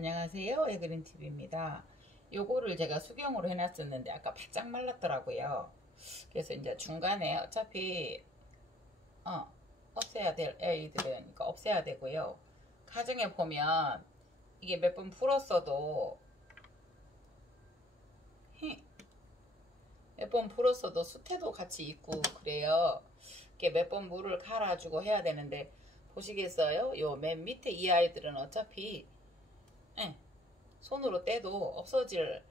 안녕하세요. 에그린TV입니다. 요거를 제가 수경으로 해놨었는데 아까 바짝 말랐더라고요. 그래서 이제 중간에 어차피 없애야 될 애들은 없애야 되고요. 가정에 보면 이게 몇 번 풀었어도 수태도 같이 있고 그래요. 이렇게 몇 번 물을 갈아주고 해야 되는데 보시겠어요? 요 맨 밑에 이 아이들은 어차피 손으로 떼도 없어질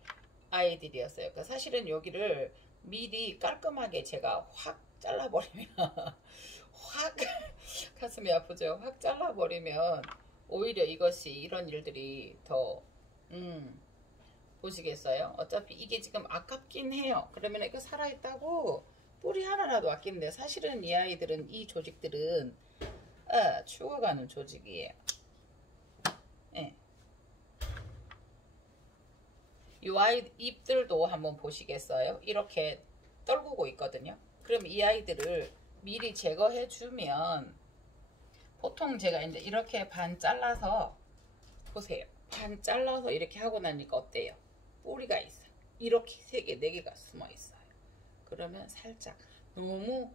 아이들이었어요. 그러니까 사실은 여기를 미리 깔끔하게 제가 확 잘라버리면 확 가슴이 아프죠. 확 잘라버리면 오히려 이것이 이런 일들이 더 보시겠어요? 어차피 이게 지금 아깝긴 해요. 그러면 이거 살아있다고 뿌리 하나라도 아끼는데 사실은 이 아이들은 이 조직들은 죽어가는 조직이에요. 이 아이 잎들도 한번 보시겠어요? 이렇게 떨구고 있거든요. 그럼 이 아이들을 미리 제거해 주면 보통 제가 이제 이렇게 반 잘라서 보세요. 반 잘라서 이렇게 하고 나니까 어때요? 뿌리가 있어요. 이렇게 3개, 4개가 숨어 있어요. 그러면 살짝 너무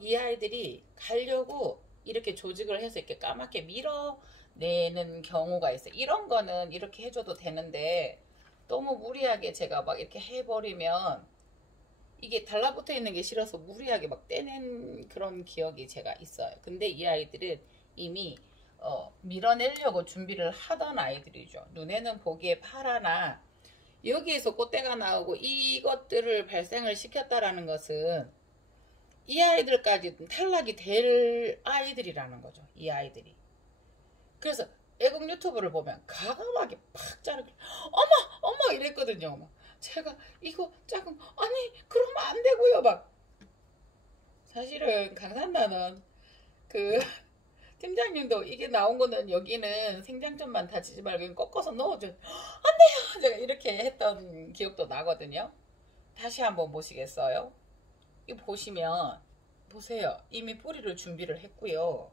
이 아이들이 가려고 이렇게 조직을 해서 이렇게 까맣게 밀어내는 경우가 있어요. 이런 거는 이렇게 해줘도 되는데 너무 무리하게 제가 막 이렇게 해버리면 이게 달라붙어 있는 게 싫어서 무리하게 막 떼낸 그런 기억이 제가 있어요. 근데 이 아이들은 이미 밀어내려고 준비를 하던 아이들이죠. 눈에는 보기에 파라나 여기에서 꽃대가 나오고 이것들을 발생을 시켰다라는 것은 이 아이들까지 탈락이 될 아이들이라는 거죠. 이 아이들이. 그래서 애국 유튜브를 보면 과감하게 팍 자르기 어머 이랬거든요. 막 제가 이거 조금 아니 그러면 안 되고요. 막 사실은 강산나는 그 팀장님도 이게 나온 거는 여기는 생장점만 다치지 말고 꺾어서 넣어줘. 안 돼요. 제가 이렇게 했던 기억도 나거든요. 다시 한번 보시겠어요? 이거 보시면 보세요. 이미 뿌리를 준비를 했고요.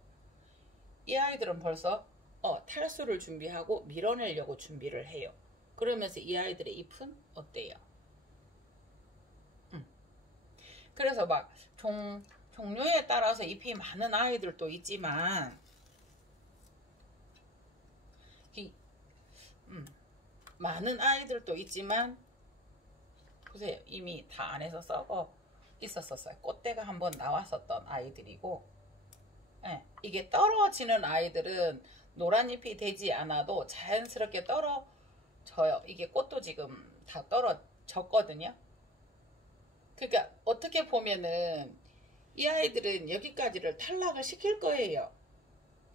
이 아이들은 벌써 탈수를 준비하고 밀어내려고 준비를 해요. 그러면서 이 아이들의 잎은 어때요? 그래서 막 종류에 따라서 잎이 많은 아이들도 있지만 많은 아이들도 있지만 보세요. 이미 다 안에서 썩어 있었어요. 꽃대가 한번 나왔었던 아이들이고 이게 떨어지는 아이들은 노란 잎이 되지 않아도 자연스럽게 떨어져요. 이게 꽃도 지금 다 떨어졌거든요. 그러니까 어떻게 보면은 이 아이들은 여기까지를 탈락을 시킬 거예요.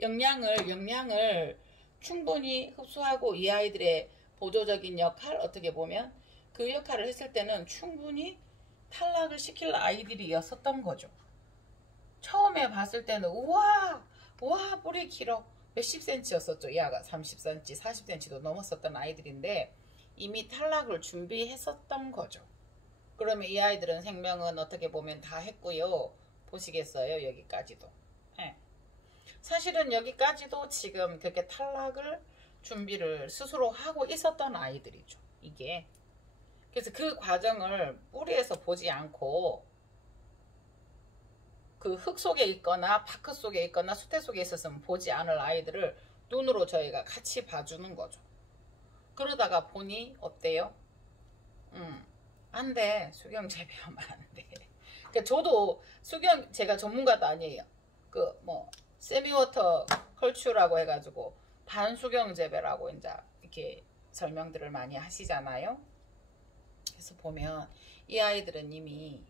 영양을 충분히 흡수하고 이 아이들의 보조적인 역할 어떻게 보면 그 역할을 했을 때는 충분히 탈락을 시킬 아이들이었었던 거죠. 처음에 봤을 때는 우와 뿌리 길어 몇십 센치였었죠. 얘가 30cm 40cm도 넘었었던 아이들인데 이미 탈락을 준비했었던 거죠. 그러면 이 아이들은 생명은 어떻게 보면 다 했고요. 보시겠어요? 여기까지도 사실은 여기까지도 지금 그렇게 탈락을 준비를 스스로 하고 있었던 아이들이죠. 이게 그래서 그 과정을 뿌리에서 보지 않고 그 흙 속에 있거나 바크 속에 있거나 수태 속에 있었으면 보지 않을 아이들을 눈으로 저희가 같이 봐주는 거죠. 그러다가 보니 어때요? 안 돼. 수경 재배하면 안 돼. 그러니까 저도 수경 제가 전문가도 아니에요. 그 뭐 세미워터 컬츄라고 해가지고 반수경 재배라고 이제 이렇게 설명들을 많이 하시잖아요. 그래서 보면 이 아이들은 이미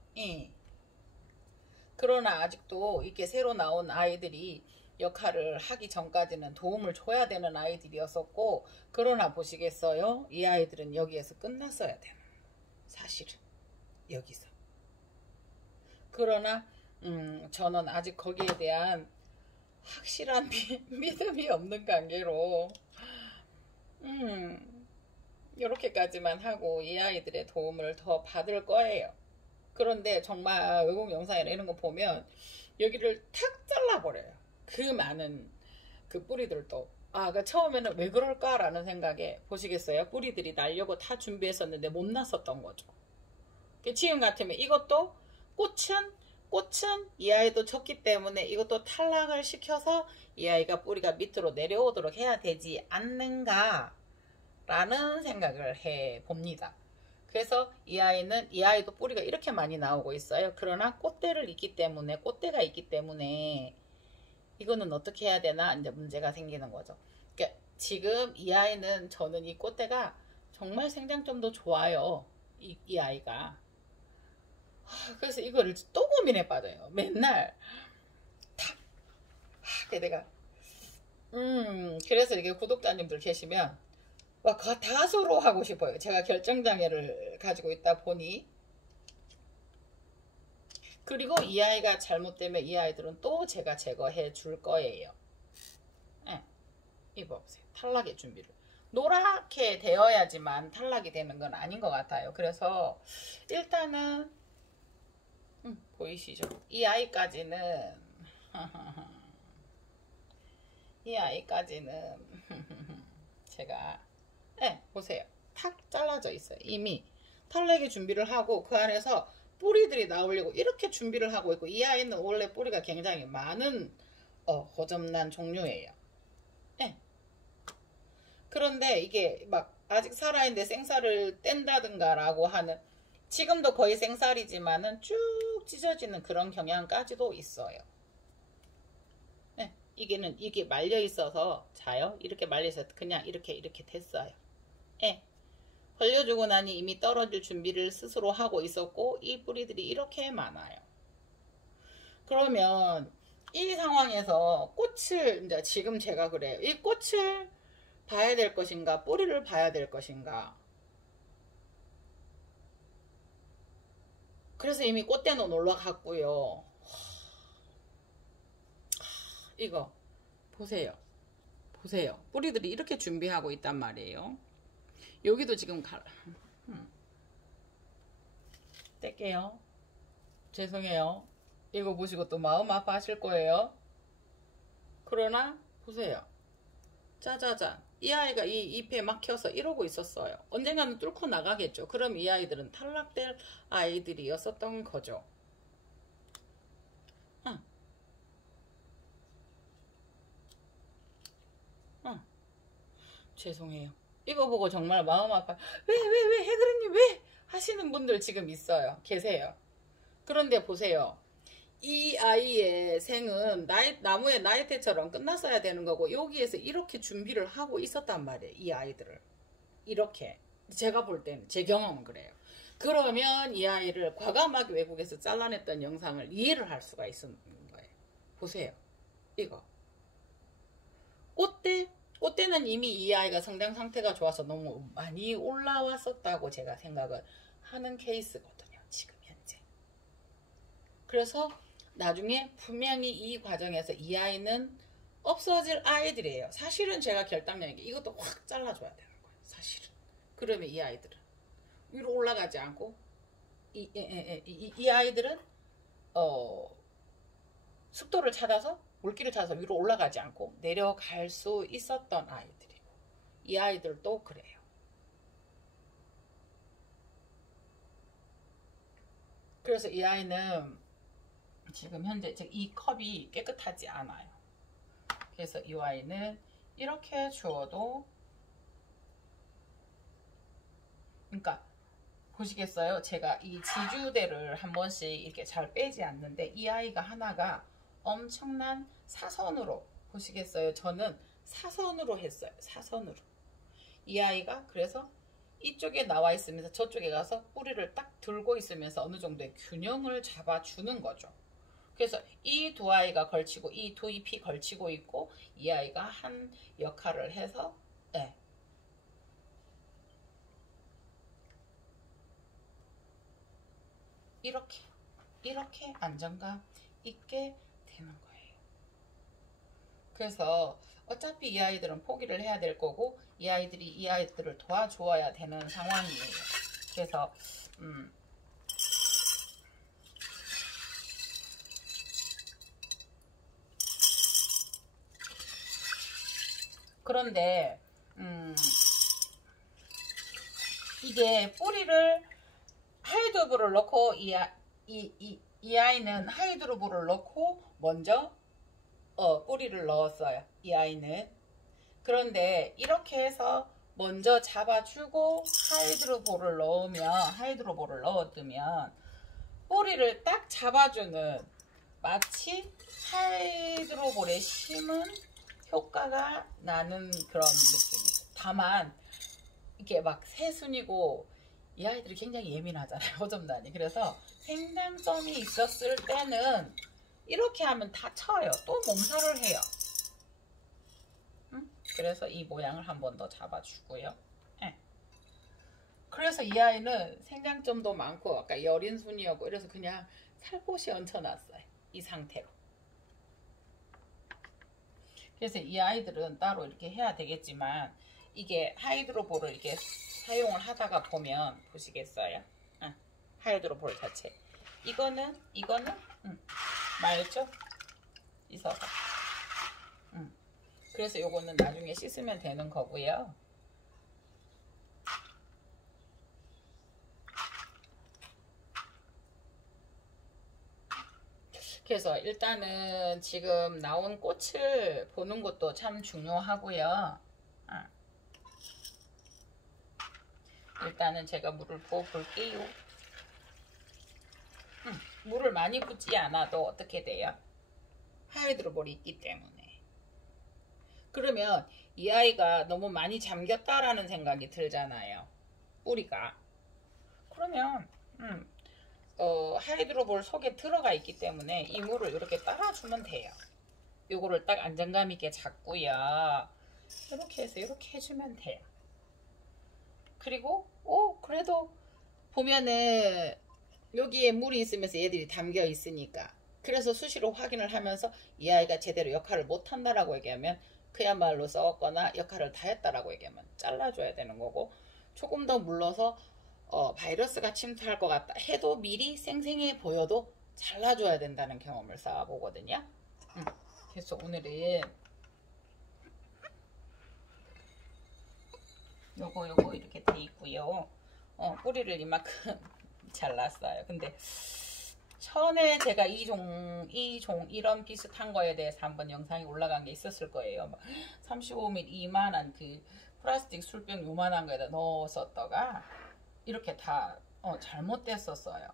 그러나 아직도 이렇게 새로 나온 아이들이 역할을 하기 전까지는 도움을 줘야 되는 아이들이었었고 그러나 보시겠어요? 이 아이들은 여기에서 끝났어야 되는 사실은 여기서 그러나 저는 아직 거기에 대한 확실한 믿음이 없는 관계로 이렇게까지만 하고 이 아이들의 도움을 더 받을 거예요. 그런데 정말 외국 영상이나 이런 거 보면 여기를 탁 잘라버려요. 그 많은 그 뿌리들도 그 처음에는 왜 그럴까라는 생각에 보시겠어요? 뿌리들이 날려고 다 준비했었는데 못 났었던 거죠. 지금 같으면 이것도 꽃은 이 아이도 졌기 때문에 이것도 탈락을 시켜서 이 아이가 뿌리가 밑으로 내려오도록 해야 되지 않는가 라는 생각을 해 봅니다. 그래서 이 아이도 뿌리가 이렇게 많이 나오고 있어요. 그러나 꽃대가 있기 때문에 이거는 어떻게 해야 되나 이제 문제가 생기는 거죠. 그러니까 지금 이 아이는 저는 이 꽃대가 정말 생장점도 좋아요. 이 아이가. 그래서 이거를 또 고민에 빠져요. 맨날 탁. 내가 그래서 이게 구독자님들 계시면 막 다소로 하고 싶어요. 제가 결정장애를 가지고 있다 보니. 그리고 이 아이가 잘못되면 이 아이들은 또 제가 제거해 줄 거예요. 이거 보세요. 탈락의 준비를. 노랗게 되어야지만 탈락이 되는 건 아닌 것 같아요. 그래서 일단은 보이시죠? 이 아이까지는 제가 보세요. 탁 잘라져 있어요. 이미 탈락의 준비를 하고 그 안에서 뿌리들이 나오려고 이렇게 준비를 하고 있고, 이 아이는 원래 뿌리가 굉장히 많은 고점난 종류예요. 그런데 이게 막 아직 살아있는데 생살을 뗀다든가 라고 하는, 지금도 거의 생살이지만은 쭉 찢어지는 그런 경향까지도 있어요. 이게 말려 있어서 자요. 이렇게 말려 있어서 그냥 이렇게 됐어요. 벌려주고 나니 이미 떨어질 준비를 스스로 하고 있었고, 이 뿌리들이 이렇게 많아요. 그러면 이 상황에서 꽃을, 이제 지금 제가 그래요. 이 꽃을 봐야 될 것인가, 뿌리를 봐야 될 것인가. 그래서 이미 꽃대는 올라갔고요. 이거 보세요. 뿌리들이 이렇게 준비하고 있단 말이에요. 여기도 지금 뗄게요. 죄송해요. 이거 보시고 또 마음 아파하실 거예요. 그러나 보세요. 짜자잔. 이 아이가 이 잎에 막혀서 이러고 있었어요. 언젠가는 뚫고 나가겠죠. 그럼 이 아이들은 탈락될 아이들이었었던 거죠. 죄송해요. 이거 보고 정말 마음 아파. 왜 해그리님 왜 하시는 분들 지금 계세요. 그런데 보세요. 이 아이의 생은 나무의 나이테처럼 끝났어야 되는 거고, 여기에서 이렇게 준비를 하고 있었단 말이에요. 이 아이들을 이렇게, 제가 볼 때는 제 경험은 그래요. 그러면 이 아이를 과감하게 외국에서 잘라냈던 영상을 이해를 할 수가 있는 거예요. 보세요. 이거 꽃대는 이미 이 아이가 성장 상태가 좋아서 너무 많이 올라왔었다고 제가 생각을 하는 케이스거든요. 지금 현재. 그래서 나중에 분명히 이 과정에서 이 아이는 없어질 아이들이에요. 사실은 제가 결단력이 이것도 확 잘라줘야 되는 거예요. 사실은. 그러면 이 아이들은 위로 올라가지 않고 이 아이들은 습도를 찾아서, 물기를 찾아서 위로 올라가지 않고 내려갈 수 있었던 아이들이고, 이 아이들도 그래요. 그래서 이 아이는 지금 현재 이 컵이 깨끗하지 않아요. 그래서 이 아이는 이렇게 주어도, 그러니까 보시겠어요? 제가 이 지주대를 한 번씩 이렇게 잘 빼지 않는데, 이 아이가 하나가 엄청난 사선으로, 보시겠어요? 저는 사선으로 했어요. 사선으로. 이 아이가 그래서 이쪽에 나와 있으면서 저쪽에 가서 뿌리를 딱 들고 있으면서 어느 정도의 균형을 잡아주는 거죠. 그래서 이 두 아이가 걸치고 이 두 잎이 걸치고 있고, 이 아이가 한 역할을 해서 이렇게 안정감 있게 되는 거예요. 그래서 어차피 이 아이들은 포기를 해야 될 거고, 이 아이들이 이 아이들을 도와주어야 되는 상황이에요. 그래서 그런데 이게 뿌리를 하이드로볼을 넣고 이 아이는 하이드로볼을 넣고 먼저 뿌리를 넣었어요. 이 아이는. 그런데 이렇게 해서 먼저 잡아주고 하이드로볼을 넣어두면 뿌리를 딱 잡아주는, 마치 하이드로볼에 심은 효과가 나는 그런 느낌이죠. 다만 이게 막 새순이고 이 아이들이 굉장히 예민하잖아요. 호접란이. 그래서 생장점이 있었을 때는 이렇게 하면 다쳐요. 또 몸살을 해요. 그래서 이 모양을 한 번 더 잡아주고요. 네. 그래서 이 아이는 생장점도 많고 아까 여린 순이었고 이래서 그냥 살포시 얹혀놨어요. 이 상태로. 그래서 이 아이들은 따로 이렇게 해야 되겠지만 이게 하이드로볼을 이렇게 사용을 하다가 보면 보시겠어요? 하이드로볼 자체. 이거는 말죠? 있어서. 그래서 요거는 나중에 씻으면 되는 거고요. 그래서 일단은 지금 나온 꽃을 보는 것도 참 중요하고요. 일단은 제가 물을 부어 볼게요. 물을 많이 붓지 않아도 어떻게 돼요? 하이드로볼이 있기 때문에. 그러면 이 아이가 너무 많이 잠겼다라는 생각이 들잖아요. 뿌리가. 그러면 하이드로볼 속에 들어가 있기 때문에 이 물을 이렇게 따라주면 돼요. 요거를 딱 안정감 있게 잡고요. 이렇게 해서 이렇게 해주면 돼요. 그리고 그래도 보면은 여기에 물이 있으면서 얘들이 담겨 있으니까, 그래서 수시로 확인을 하면서 이 아이가 제대로 역할을 못한다라고 얘기하면 그야말로 썩었거나 역할을 다 했다라고 얘기하면 잘라줘야 되는 거고, 조금 더 물러서 바이러스가 침투할 것 같다 해도 미리 생생해 보여도 잘라줘야 된다는 경험을 쌓아보거든요. 그래서 오늘은 요거 이렇게 돼 있고요. 뿌리를 이만큼 잘랐어요. 근데 전에 제가 이런 비슷한 거에 대해서 한번 영상이 올라간 게 있었을 거예요. 35mm 이만한 그 플라스틱 술병 요만한 거에다 넣었었다가 이렇게 다 잘못됐었어요.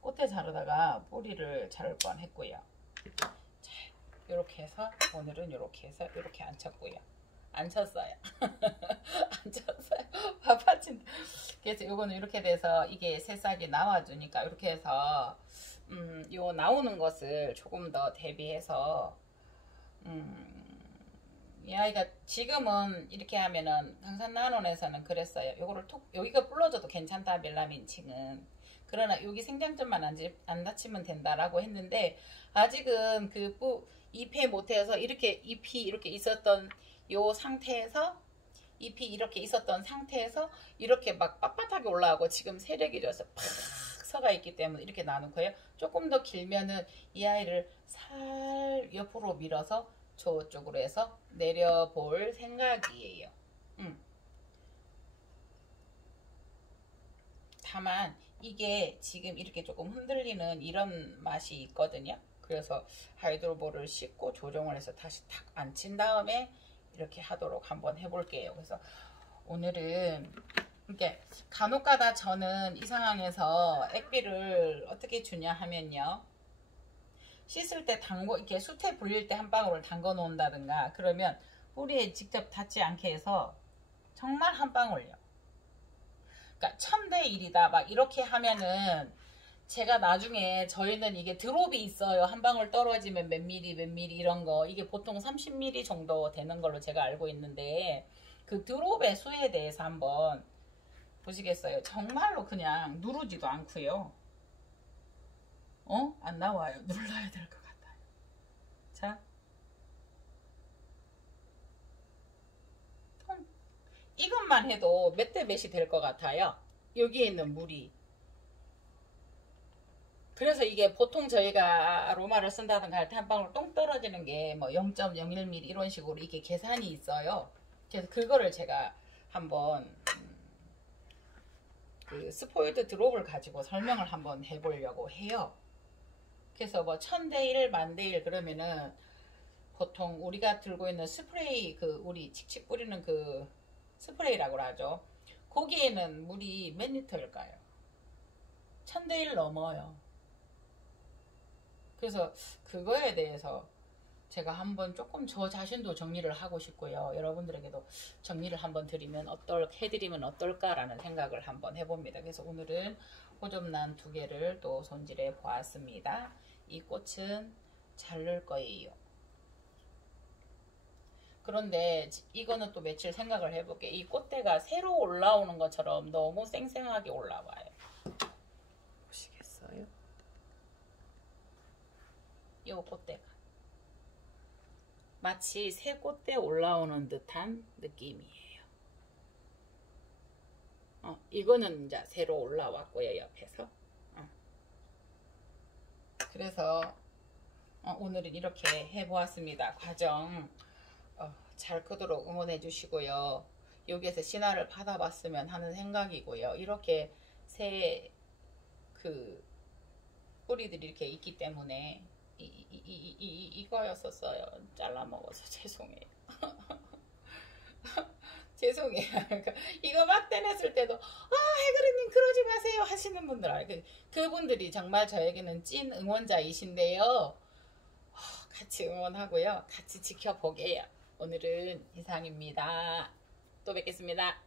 꽃에 자르다가 뿌리를 자를 뻔했고요. 자, 이렇게 해서 오늘은 이렇게 해서 이렇게 안 쳤고요. 안 쳤어요. 안 쳤어요. 바빠진. 그래서 이거는 이렇게 돼서 이게 새싹이 나와주니까 이렇게 해서 요 나오는 것을 조금 더 대비해서 이 아이가 지금은 이렇게 하면은 강산난원에서는 그랬어요. 요거를 여기가 불러줘도 괜찮다, 멜라민칭은. 그러나 여기 생장점만 안 다치면 된다라고 했는데 아직은 그 잎에 못해서 이렇게 잎이 이렇게 있었던 요 상태에서 잎이 이렇게 있었던 상태에서 이렇게 막 빳빳하게 올라가고 지금 세력이 져서 팍 서가 있기 때문에 이렇게 나누고요. 조금 더 길면은 이 아이를 살 옆으로 밀어서 저쪽으로 해서 내려볼 생각이에요. 다만 이게 지금 이렇게 조금 흔들리는 이런 맛이 있거든요. 그래서 하이드로볼을 씻고 조정을 해서 다시 탁 앉힌 다음에 이렇게 하도록 한번 해볼게요. 그래서 오늘은 이렇게 간혹가다 저는 이 상황에서 액비를 어떻게 주냐 하면요. 씻을 때 이렇게 숯에 불릴 때 한 방울을 담궈 놓는다든가 그러면 뿌리에 직접 닿지 않게 해서 정말 한 방울요. 그러니까 1000대 1이다 막 이렇게 하면은 제가 나중에 저희는 이게 드롭이 있어요. 한 방울 떨어지면 몇 미리 이런 거 이게 보통 30mm 정도 되는 걸로 제가 알고 있는데 그 드롭의 수에 대해서 한번 보시겠어요? 정말로 그냥 누르지도 않고요. 안 나와요. 눌러야 될 것 같아요. 자, 이것만 해도 몇 대 몇이 될 것 같아요. 여기에 있는 물이. 그래서 이게 보통 저희가 로마를 쓴다든가 할 때 한 방울 똥 떨어지는 게 뭐 0.01mm 이런 식으로 이게 계산이 있어요. 그래서 그거를 제가 한번 그 스포일드 드롭을 가지고 설명을 한번 해보려고 해요. 그래서 뭐 1000대1, 10,000대1 그러면은 보통 우리가 들고 있는 스프레이, 그 우리 칙칙 뿌리는 그 스프레이라고 하죠. 거기에는 물이 몇 리터일까요? 1000대1 넘어요. 그래서 그거에 대해서 제가 한번 조금 저 자신도 정리를 하고 싶고요. 여러분들에게도 정리를 한번 해드리면 어떨까라는 생각을 한번 해봅니다. 그래서 오늘은 호접란 2개를 또 손질해 보았습니다. 이 꽃은 잘 넣을 거예요. 그런데 이거는 또 며칠 생각을 해볼게. 이 꽃대가 새로 올라오는 것처럼 너무 쌩쌩하게 올라와요. 보시겠어요? 이 꽃대가 마치 새 꽃대 올라오는 듯한 느낌이에요. 이거는 이제 새로 올라왔고요, 옆에서. 그래서 오늘은 이렇게 해보았습니다. 과정 잘 크도록 응원해 주시고요. 여기에서 신화를 받아봤으면 하는 생각이고요. 이렇게 새 그 뿌리들이 이렇게 있기 때문에 이거였었어요. 잘라 먹어서 죄송해요. 죄송해요. 그러니까 이거 막 떼냈을 때도 해그리님 그러지 마세요 하시는 분들 알고, 그분들이 정말 저에게는 찐 응원자이신데요. 같이 응원하고요. 같이 지켜보게요. 오늘은 이상입니다. 또 뵙겠습니다.